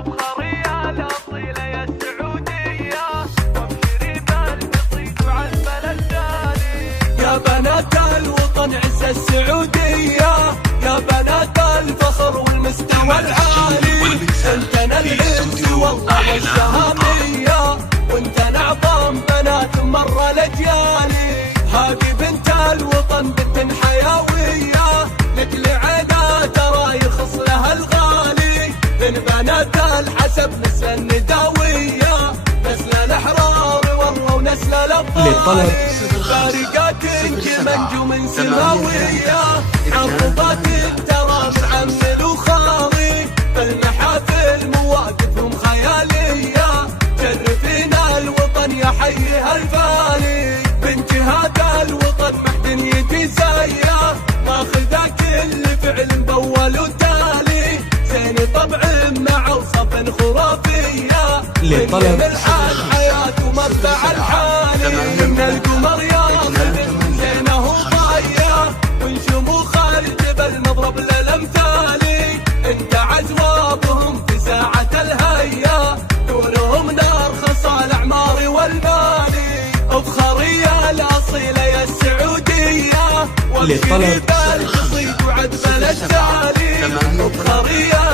افخرية الاصيلة يا السعودية، وابشري بالبسيط وعزم الثاني. يا بنات الوطن عز السعودية، يا بنات الفخر والمستوى العالي، انتنا العز والله والشهامية، وانتنا اعظم بنات مر الاجيالي. هذه بنت الوطن بنت حيوية، مثل عينها ترى يخص لها الغالي، من بنات الحسب نسل النداوية، نسل الاحرار والله ونسل الابطال، فارقات كمنجوم سماوية، عرضات ترى معمل وخالي، بالمحافل مواقفهم خيالية، شرفينا الوطن يا حيها الفالي، بنت هذا الوطن محد يتزايا، ماخذة كل فعل مبول وتالي، زين طبع مع وصف خرافية، من الحال حياة ومربع الحالي، من القمر ياخذ زينه ضايع، ونشموخ الجبل مضرب للامثالي، انت عزوابهم في ساعة الهيا، نورهم نار خصال الاعمار والمالي، افخرية الاصيلة يا السعودية، وابشري بالبسيط وعد بلد تالي، افخرية